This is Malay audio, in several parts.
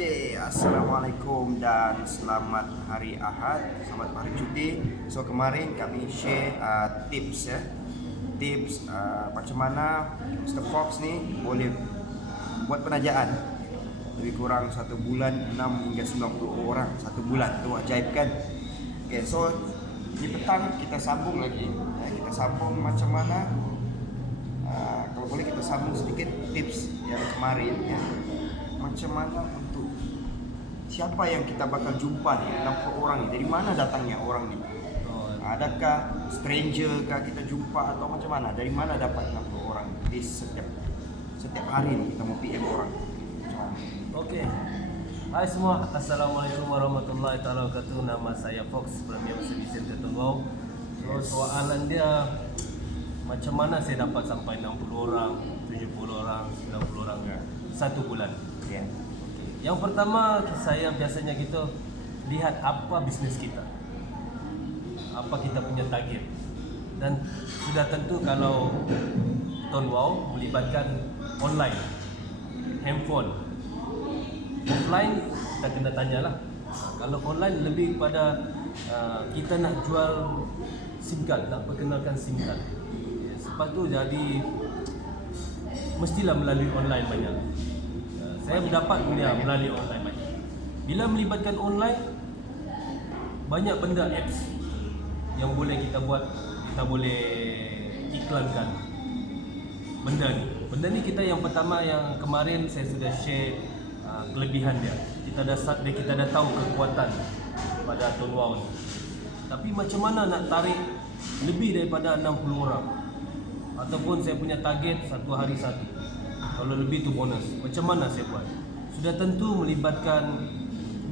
Oke, assalamualaikum dan selamat hari Ahad, selamat hari cuti. So kemarin kami share tips ya, tips macam mana Mr. Fox nih boleh buat penajaan lebih kurang 1 bulan 6 hingga 90 orang 1 bulan, itu ajaib kan? Oke, so di petang kita sambung lagi, ya, kita sambung macam mana. Kalau boleh kita sambung sedikit tips yang kemarin ya, macam mana untuk siapa yang kita bakal jumpa nih, 60 orang nih, dari mana datangnya orang nih? Adakah stranger kah kita jumpa atau macam mana? Dari mana dapat 60 orang di setiap hari nih kita mau PM orang? Oke. Hai semua, assalamualaikum warahmatullahi wabarakatuh. Nama saya Fox Premium Citizen Tetunggau. So soalan dia, macam mana saya dapat sampai 60 orang, 70 orang, 90 orang satu bulan? Ya. Yang pertama, saya biasanya kita lihat apa bisnes kita, apa kita punya target, dan sudah tentu kalau Ton Wow melibatkan online, handphone, offline kita kena tanyalah. Kalau online lebih kepada kita nak jual SIM card, nak perkenalkan SIM card. Sebab tu jadi mestilah melalui online banyak. Saya mendapat punya melalui online banyak. Bila melibatkan online, banyak benda apps yang boleh kita buat, kita boleh iklankan benda ni. Benda ni kita yang pertama, yang kemarin saya sudah share kelebihan dia. Kita dah tahu kekuatan pada Ton Wow ni. Tapi macam mana nak tarik lebih daripada 60 orang? Ataupun saya punya target satu hari satu. Kalau lebih tu bonus. Macam mana saya buat? Sudah tentu melibatkan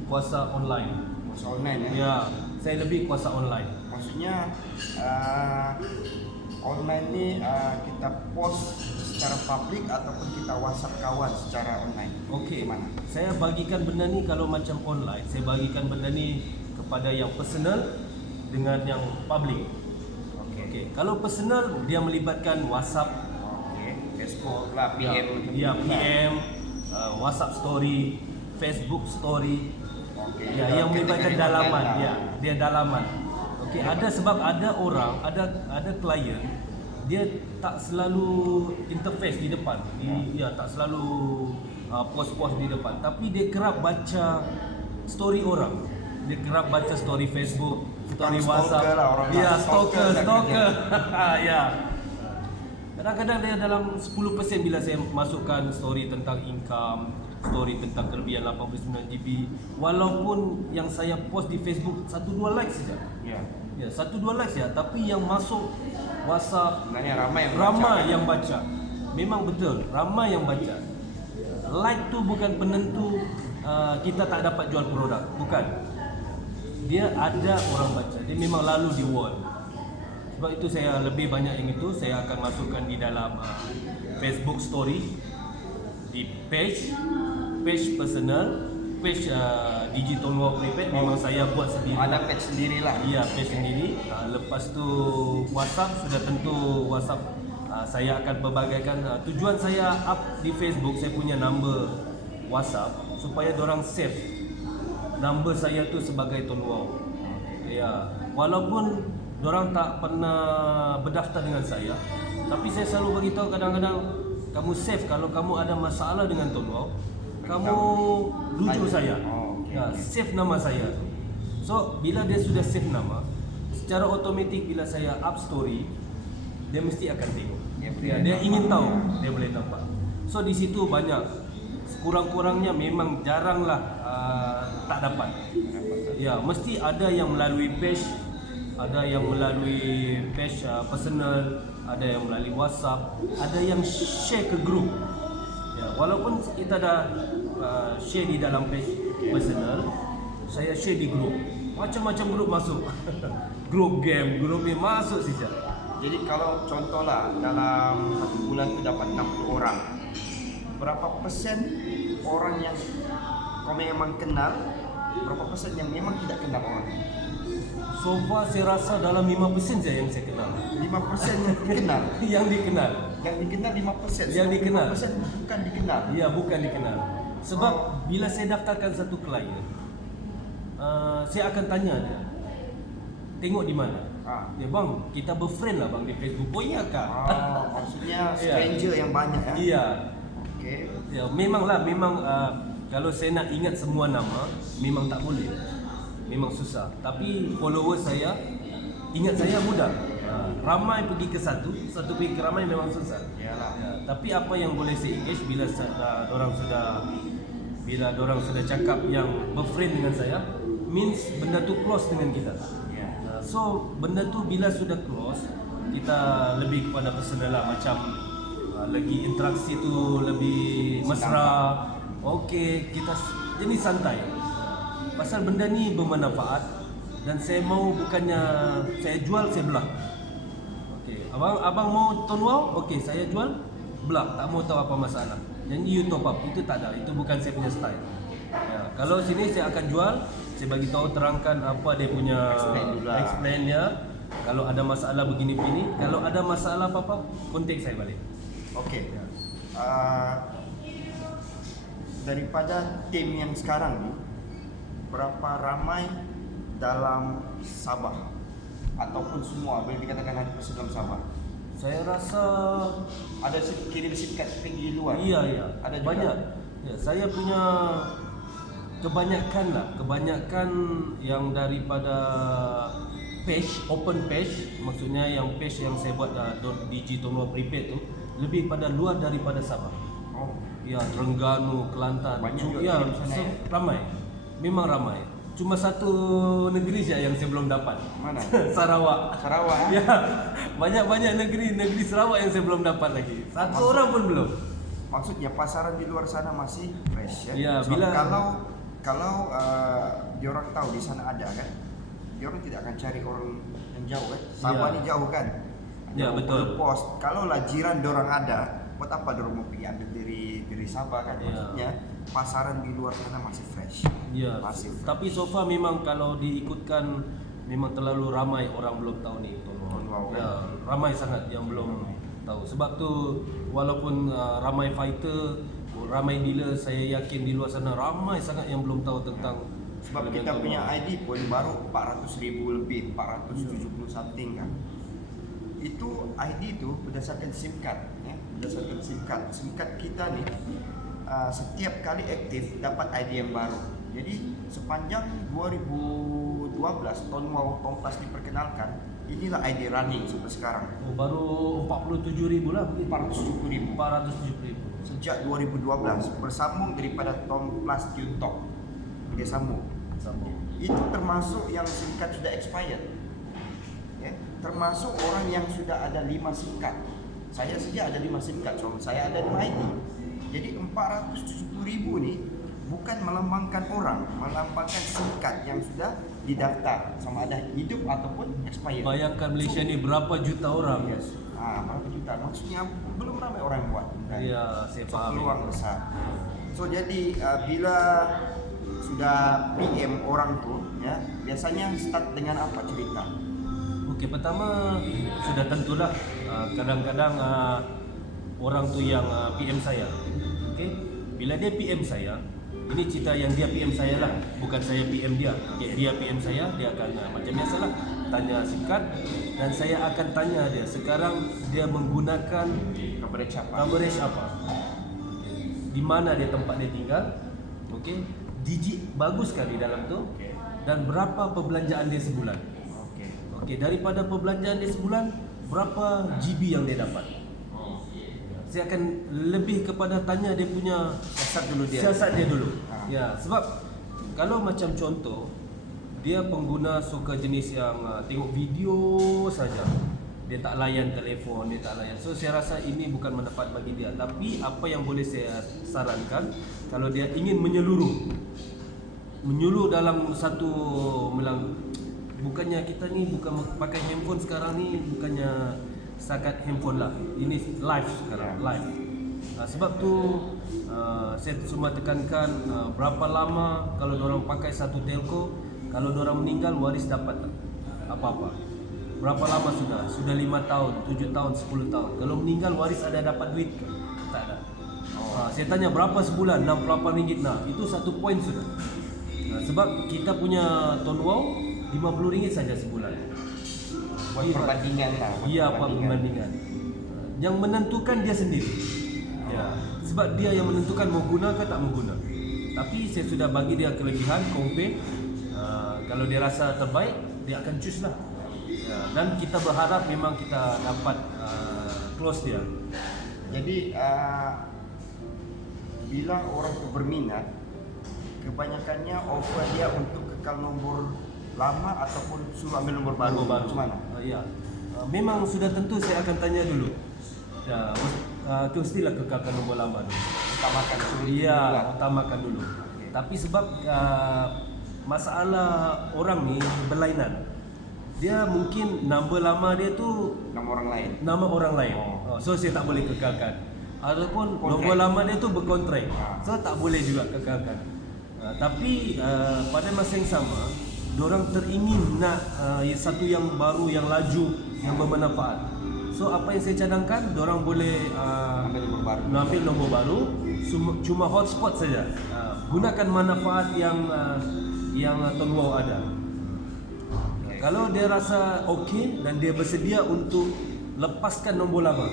kuasa online. Kuasa online ya? Ya, saya lebih kuasa online. Maksudnya online ni kita post secara publik ataupun kita WhatsApp kawan secara online? Okey. Mana? Saya bagikan benda ni kalau macam online, saya bagikan benda ni kepada yang personal dengan yang public. Okey. Kalau personal, dia melibatkan WhatsApp, Facebook lah, PM. Ya, PM, WhatsApp story, Facebook story. Okay. Ya, yang melibatkan dalaman. Ya, dia dalaman. Okey, ada sebab ada orang, ada klien, dia tak selalu interface di depan. Dia tak selalu post-post di depan, tapi dia kerap baca story orang. Dia kerap baca story Facebook, story WhatsApp. Ya, stalker. Ya. Kadang-kadang dia dalam 10% bila saya masukkan story tentang income, story tentang kelebihan 89 GB, walaupun yang saya post di Facebook 1-2 likes saja. Ya, 1-2 likes ya, tapi yang masuk WhatsApp sebenarnya ramai yang baca. Memang betul, ramai yang baca. Like tu bukan penentu kita tak dapat jual produk, bukan. Dia ada orang baca, dia memang lalu di wall. Sebab itu saya lebih banyak yang itu, saya akan masukkan di dalam Facebook story, di page personal, page Digital Wow Prepaid memang saya buat sendiri. Ada page sendiri lah. Iya, page sendiri. Lepas tu WhatsApp, sudah tentu WhatsApp saya akan berbagaikan. Tujuan saya up di Facebook, saya punya number WhatsApp supaya dorang save number saya tu sebagai Ton Wow. Ya, walaupun dorang tak pernah berdaftar dengan saya, tapi saya selalu beritahu kadang-kadang, kamu save kalau kamu ada masalah dengan Ton Wow, kamu rujuk saya. Ya, save nama saya. So, bila dia sudah save nama, secara otomatik bila saya up story, dia mesti akan tengok. Dia ingin tahu, dia boleh nampak. So, di situ banyak. Kurang-kurangnya memang jaranglah tak dapat. Ya, mesti ada yang melalui page, ada yang melalui page personal, ada yang melalui WhatsApp, ada yang share ke grup. Ya, walaupun kita dah share di dalam page personal, saya share di grup. Macam-macam grup masuk. Grup game, grup ni masuk saja. Jadi kalau contohlah dalam 1 bulan tu dapat 60 orang, berapa persen orang yang kau memang kenal, berapa persen yang memang tidak kenal orang? So far saya rasa dalam 5% saja yang saya kenal. 5% yang dikenal. Yang dikenal. Yang dikenal 5%. Yang dikenal. 5% bukan dikenal. Ya, bukan dikenal. Sebab bila saya daftarkan satu klien, saya akan tanya dia, tengok di mana? Ya bang, kita berfriend lah bang di Facebook. Oh iya kah? Maksudnya stranger yang banyak ya? Iya. Okay. Ya, memang kalau saya nak ingat semua nama, memang tak boleh. Memang susah. Tapi follower saya, ingat saya mudah. Ramai pergi ke satu pergi ke ramai memang susah. Iyalah. Ya, tapi apa yang boleh saya engage bila orang sudah cakap yang berfriend dengan saya, means benda tu close dengan kita. So benda tu bila sudah close, kita lebih kepada personal lah, macam lagi interaksi tu lebih mesra. Okey, kita jenis santai. Pasal benda ni bermanfaat dan saya mau bukannya saya jual, saya belah. Okey, abang mau tone wow? Okey, saya jual, belah. Tak mau tahu apa masalah. Jadi you top up, itu tak ada. Itu bukan saya punya style. Ya, kalau sini saya akan jual, saya bagi tahu, terangkan apa dia punya explain dia. Kalau ada masalah begini-begini, kalau ada masalah apa-apa, kontak saya balik. Okey. Daripada tim yang sekarang ni, berapa ramai dalam Sabah ataupun semua boleh dikatakan 100% dalam Sabah? Saya rasa Ada kirim SIM card pergi luar? iya. Ada juga? Banyak. Ya, saya punya kebanyakan yang daripada page, open page, maksudnya yang page yang saya buat Digi Tonua Prepaid tu lebih pada luar daripada Sabah. Ya, Terengganu, Kelantan. Banyak juga ya, kirim sana, ya? Ramai. Memang ramai. Cuma satu negeri saja yang saya belum dapat. Mana? Sarawak. Sarawak. Ya, banyak negeri Sarawak yang saya belum dapat lagi. Satu orang pun belum. Maksudnya pasaran di luar sana masih fresh ya? Ya, Sebab bila kalau diorang tahu di sana ada kan, diorang tidak akan cari orang yang jauh kan. Sabah ni jauh kan. Ya, betul. Pos. Kalau lah jiran diorang ada, buat apa diorang mau pergi ambil dari Sabah kan? Ya. Maksudnya pasaran di luar sana masih fresh. Ya, Masih fresh. tapi so far memang kalau diikutkan memang terlalu ramai orang belum tahu ni. Wow, Ya, ramai sangat yang belum tahu. Sebab tu walaupun ramai fighter, ramai dealer, saya yakin di luar sana ramai sangat yang belum tahu tentang Sebab kita punya ID pun baru 400,000 lebih, 470 something kan. Itu ID tu berdasarkan SIM card ya, berdasarkan SIM card. SIM card kita ni setiap kali aktif dapat ID yang baru. Jadi sepanjang 2012 Tonua Tompas diperkenalkan, inilah ID running sampai sekarang. baru 47,000 lah, 470,000 470,000. sejak 2012 bersambung daripada Tom Plus Q-Talk. Dia sambung. Itu termasuk yang SIM card sudah expired. Ya, termasuk orang yang sudah ada 5 SIM card. Saya saja ada 5 SIM card, so saya ada 2 ID. Jadi 470,000 ni bukan melambangkan orang, melambangkan SIM card yang sudah didaftar, sama ada hidup ataupun expired. Bayangkan Malaysia ni berapa juta orang. Yes. Berapa juta? Maksudnya belum ramai orang yang buat. Kan? Ya, saya faham. Peluang besar. So jadi bila sudah PM orang tu, ya biasanya start dengan apa cerita? Okey, pertama sudah tentulah kadang-kadang orang tu yang PM saya. Okey, bila dia PM saya, ini cerita yang dia PM saya lah, bukan saya PM dia. Okay, dia PM saya, dia akan macam biasalah tanya singkat dan saya akan tanya dia sekarang dia menggunakan Coverage apa? coverage apa, di mana dia tempat dia tinggal, okey, Digi bagus sekali dalam tu, Okey. dan berapa perbelanjaan dia sebulan. Okey. Okey, daripada perbelanjaan dia sebulan, berapa GB yang dia dapat. Saya akan lebih kepada tanya dia punya siasat dia dulu. Ya, sebab kalau macam contoh dia pengguna suka jenis yang tengok video saja. Dia tak layan telefon, dia tak layan. So saya rasa ini bukan manfaat bagi dia. Tapi apa yang boleh saya sarankan, kalau dia ingin menyuluh dalam satu bukannya kita ni bukan pakai handphone sekarang ni, bukannya setakat handphone lah. Ini live sekarang, live. Sebab tu saya cuma tekankan berapa lama kalau orang pakai satu telco, kalau orang meninggal waris dapat tak apa-apa. Berapa lama sudah? Sudah 5 tahun, 7 tahun, 10 tahun. Kalau meninggal waris ada dapat duit ke? Tak ada. Saya tanya berapa sebulan? RM68. Nah, itu satu poin sudah. Sebab kita punya Tuan Wow RM50 saja sebulan. Buat perbandingan lah. Iya, buat perbandingan. Yang menentukan dia sendiri. Ya, sebab dia yang menentukan mau guna ke tak mau guna. Tapi saya sudah bagi dia kelebihan, compare. Kalau dia rasa terbaik, dia akan choose lah. Ya, dan kita berharap memang kita dapat close dia. Jadi bila orang tu berminat, kebanyakannya offer dia untuk kekal nombor lama ataupun suruh ambil nombor baru. Macam mana? Ya, memang sudah tentu saya akan tanya dulu. Ya, mestilah kekalkan nombor lama dulu. Utamakan suruh Iya, dulu lah. utamakan dulu. Okey. Tapi sebab masalah orang ni berlainan. Dia mungkin nombor lama dia tu Nama orang lain. nama orang lain. Oh. So saya tak boleh kekalkan. Ataupun Kontrak. nombor lama dia tu berkontrak. Ah. So tak boleh juga kekalkan. Tapi pada masa yang sama, diorang teringin nak satu yang baru, yang laju, yang bermanfaat. So apa yang saya cadangkan, diorang boleh Ambil nombor baru. ambil nombor baru, cuma hotspot saja. Gunakan manfaat yang Tuan Wow ada. Okay. Kalau dia rasa okey dan dia bersedia untuk lepaskan nombor lama,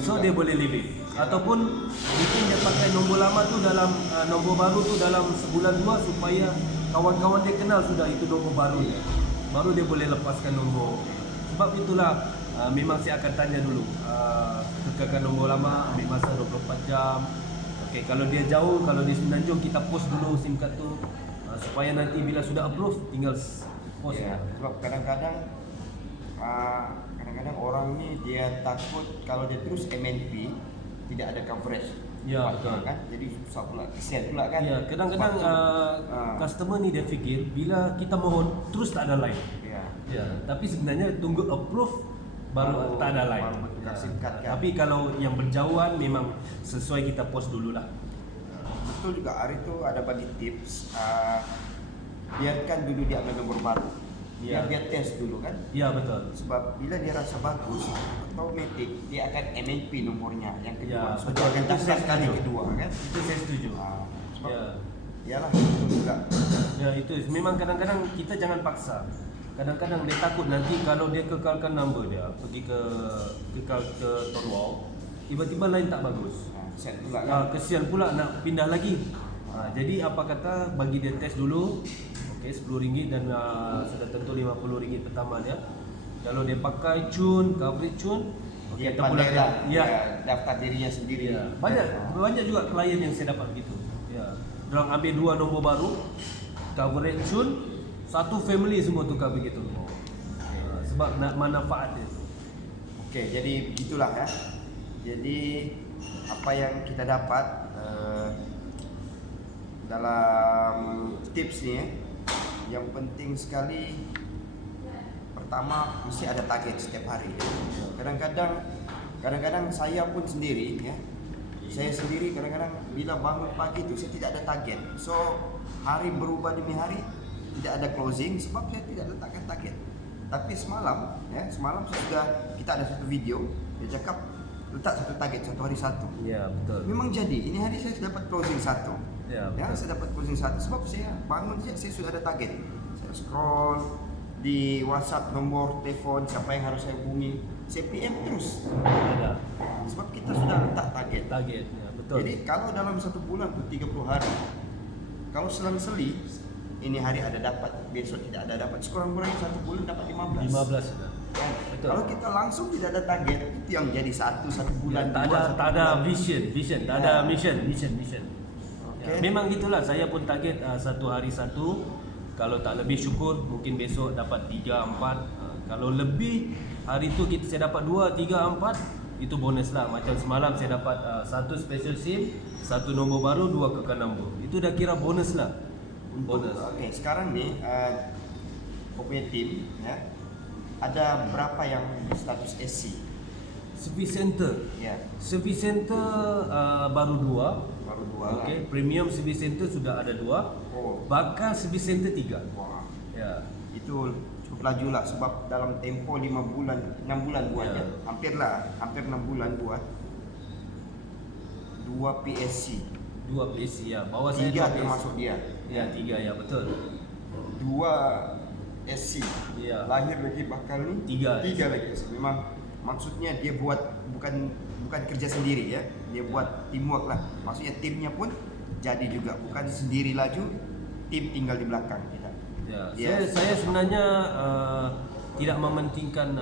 so dia boleh leave it. Ataupun mungkin dia pakai nombor lama tu dalam nombor baru tu dalam sebulan dua supaya kawan-kawan dia kenal sudah itu nombor baru dia. Baru dia boleh lepaskan nombor. Sebab itulah memang saya akan tanya dulu. Kekalkan nombor lama, ambil masa 24 jam. Okey, kalau dia jauh, kalau dia Semenanjung, kita post dulu SIM card tu supaya nanti bila sudah approve tinggal post. Ya, sebab kadang-kadang orang ni dia takut kalau dia terus MNP tidak ada coverage. Ya, betul. Kan? Jadi susah pula, kesian pula kan. Ya, kadang-kadang customer ni dia fikir bila kita mohon terus tak ada line. Ya. Ya, tapi sebenarnya tunggu approve baru tak ada line. Baru bertukar SIM card kan. Tapi kalau yang berjauhan memang sesuai kita post dululah. Betul juga, hari tu ada bagi tips, biarkan dulu dia ambil nomor baru. Ya. Dia tes dulu kan. Ya, betul. Sebab bila dia rasa bagus, automatik dia akan MNP nomornya yang kedua. Ya, So, betul. dia akan Itu daftar saya kali setuju. kedua kan. Itu saya setuju. Sebab Ya. Yalah, betul juga. Ya, itu memang kadang-kadang kita jangan paksa. Kadang-kadang dia takut nanti kalau dia kekalkan number dia, pergi kekal ke Tuan Wow, tiba-tiba lain tak bagus. Set pula kan. Kesian pula nak pindah lagi. Jadi apa kata bagi dia test dulu. Okey, RM10 dan sudah tentu RM50 pertama dia. Kalau dia pakai cun, coverage cun, Dia kita pandai lah, Ya. dia daftar dirinya sendiri. Ya. Banyak juga klien yang saya dapat begitu. Ya. Diorang ambil 2 nombor baru, coverage cun, satu family semua tukar begitu. Sebab nak manfaat dia. Okey, jadi itulah ya. Jadi apa yang kita dapat dalam tips ni yang penting sekali, pertama mesti ada target setiap hari. Kadang-kadang saya pun sendiri ya. Saya sendiri kadang-kadang bila bangun pagi tu saya tidak ada target. So hari berubah demi hari, tidak ada closing sebab saya tidak letakkan target. Tapi semalam kita ada satu video, dia cakap letak satu target satu hari satu. Ya, betul. Memang jadi, ini hari saya dapat closing satu. Ya, Ya, betul. saya dapat closing satu sebab saya bangun saya sudah ada target. Saya scroll di WhatsApp nomor telefon siapa yang harus saya hubungi, saya PM terus. Ada Sebab kita sudah letak target. target. Ya, betul. Jadi kalau dalam satu bulan tu 30 hari, kalau selang-seli ini hari ada dapat, besok tidak ada dapat, sekurang-kurangnya satu bulan dapat 15. 15 sudah. Kan? Betul. Kalau kita langsung tidak ada target, itu yang jadi satu bulan. Tak dua, ada satu tak ada bulan. vision, tak Ya. ada mission. Okey. Ya, memang gitulah, saya pun target satu hari satu. Kalau tak lebih syukur, mungkin besok dapat 3, 4. Kalau lebih hari tu saya dapat 2, 3, 4, itu bonus lah. Macam semalam saya dapat satu special SIM, satu nombor baru, 2 kekal nombor. Itu dah kira bonus lah. Bonus. Okey, sekarang ni kau punya tim ya. Ada berapa yang status SC? Service center. Ya, Service center baru 2. baru 2 lah. Okey, premium service center sudah ada 2. Oh. Bakal service center 3. Wah. Ya. Itu cukup laju lah sebab dalam tempo 5 bulan, 6 bulan buat Ya. ya. Hampir 6 bulan buat. 2 PSC. 2 PSC ya. Bawah saya 3 2 termasuk dia. Ya, 3 ya, betul. 2 SC. Iya. Lahir lagi bakal nih. 3 lagi. Memang maksudnya dia buat bukan kerja sendiri ya. Dia buat teamwork lah. Maksudnya timnya pun jadi juga, bukan sendiri laju, tim tinggal di belakang kita. Ya, Dia- saya sebenarnya tidak mementingkan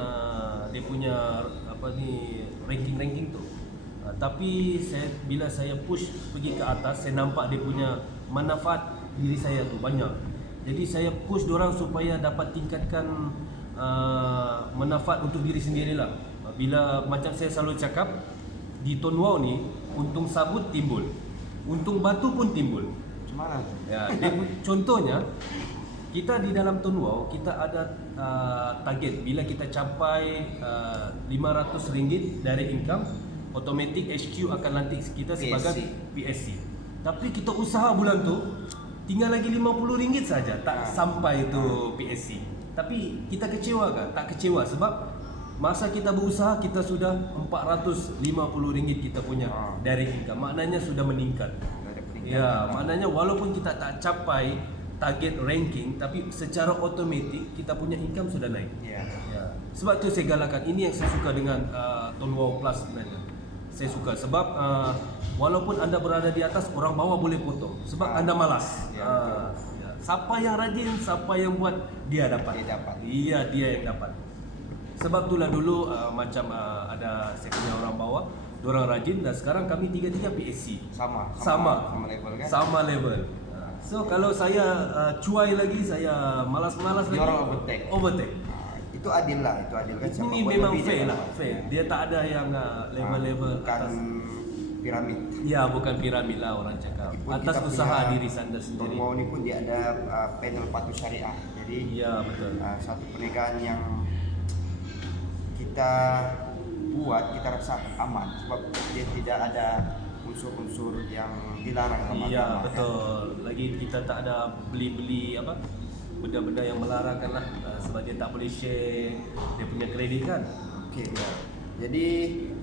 dia punya ranking tu. Tapi bila saya push pergi ke atas, saya nampak dia punya manfaat diri saya tu banyak. Jadi saya push dorang supaya dapat tingkatkan manfaat untuk diri sendirilah. Bila macam saya selalu cakap, di Ton Wow ni untung sabut timbul, untung batu pun timbul. Gimana? Ya, contohnya kita di dalam Ton Wow kita ada target bila kita capai RM500 dari income, automatic HQ akan lantik kita sebagai PSC. Tapi kita usaha bulan tu tinggal lagi RM50 saja tak sampai tu PSC. Tapi kita kecewa kan? Tak kecewa sebab masa kita berusaha kita sudah RM450 kita punya dari income. Maknanya sudah meningkat. Ya, maknanya walaupun kita tak capai target ranking, tapi secara otomatik kita punya income sudah naik. Ya. Ya. Sebab tu saya galakkan. Ini yang saya suka dengan Ton Wow Plus sebenarnya. Saya suka sebab walaupun anda berada di atas, orang bawah boleh potong sebab anda malas. Ya, Ya. Siapa yang rajin, siapa yang buat, dia dapat. Dia dapat. Iya, dia yang dapat. Sebab itulah dulu macam ada saya punya orang bawah, diorang rajin dan sekarang kami tiga-tiga PSC. Sama level kan? Sama level. So kalau saya cuai lagi, saya malas-malas lagi. Diorang overtake. Itu Itu adil kan? Siapa ini buat memang lebih, dia fair lah, dapat. fair. Dia tak ada yang level-level bukan atas. piramid. Ya, bukan piramid lah orang cakap. Meskipun Atas kita usaha punya diri anda Ton sendiri. Wow ni pun dia ada panel patuh syariah. Jadi Ya, betul. satu perniagaan yang kita buat, kita rasa aman sebab dia tidak ada unsur-unsur yang dilarang sama Iya, agama, kan? betul. Lagi kita tak ada beli-beli benda-benda yang melarangkan lah. Sebab dia tak boleh share dia punya kredit kan. Okey. Jadi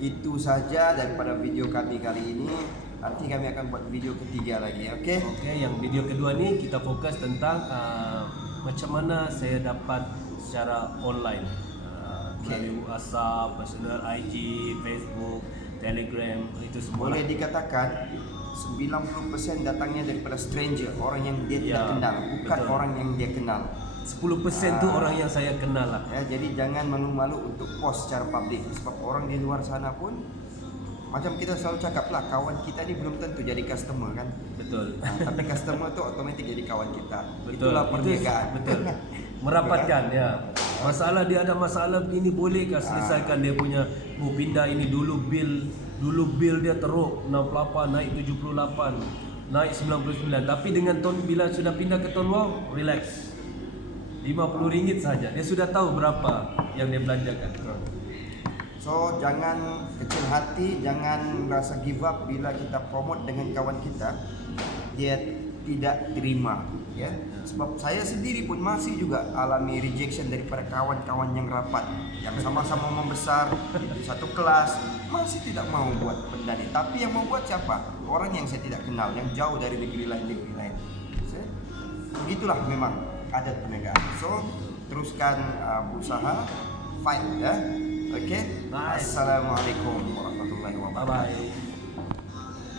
itu saja daripada video kami kali ini. Nanti kami akan buat video ketiga lagi, okey? Okey, yang video kedua ni kita fokus tentang macam mana saya dapat secara online melalui WhatsApp, personal IG, Facebook, Telegram, itu semua. Boleh dikatakan 90% datangnya daripada stranger, orang yang dia tidak Ya, kenal, bukan betul. orang yang dia kenal. 10% tu orang yang saya kenal lah. Ya, jadi jangan malu-malu untuk post secara publik sebab orang di luar sana pun macam kita selalu cakap lah, kawan kita ni belum tentu jadi customer kan. Betul. Tapi customer tu otomatik jadi kawan kita. Betul. Itulah perniagaan. Betul. Merapatkan ya. Masalah dia ada masalah begini, bolehkah selesaikan dia punya pindah ini dulu bil dia teruk 68 naik 78 naik 99, tapi dengan bila sudah pindah ke Ton Wow, relax. RM50 saja. Dia sudah tahu berapa yang dia belanjakan. So jangan kecil hati, jangan rasa give up bila kita promote dengan kawan kita dia tidak terima, ya. Sebab saya sendiri pun masih juga alami rejection daripada kawan-kawan yang rapat, yang sama-sama membesar di satu kelas, masih tidak mau buat benda ni. Tapi yang mau buat siapa? Orang yang saya tidak kenal, yang jauh dari negeri lain. Begitulah memang adat perniagaan. So teruskan berusaha, fight ya. Okay. Nice. Assalamualaikum warahmatullahi wabarakatuh. Bye bye.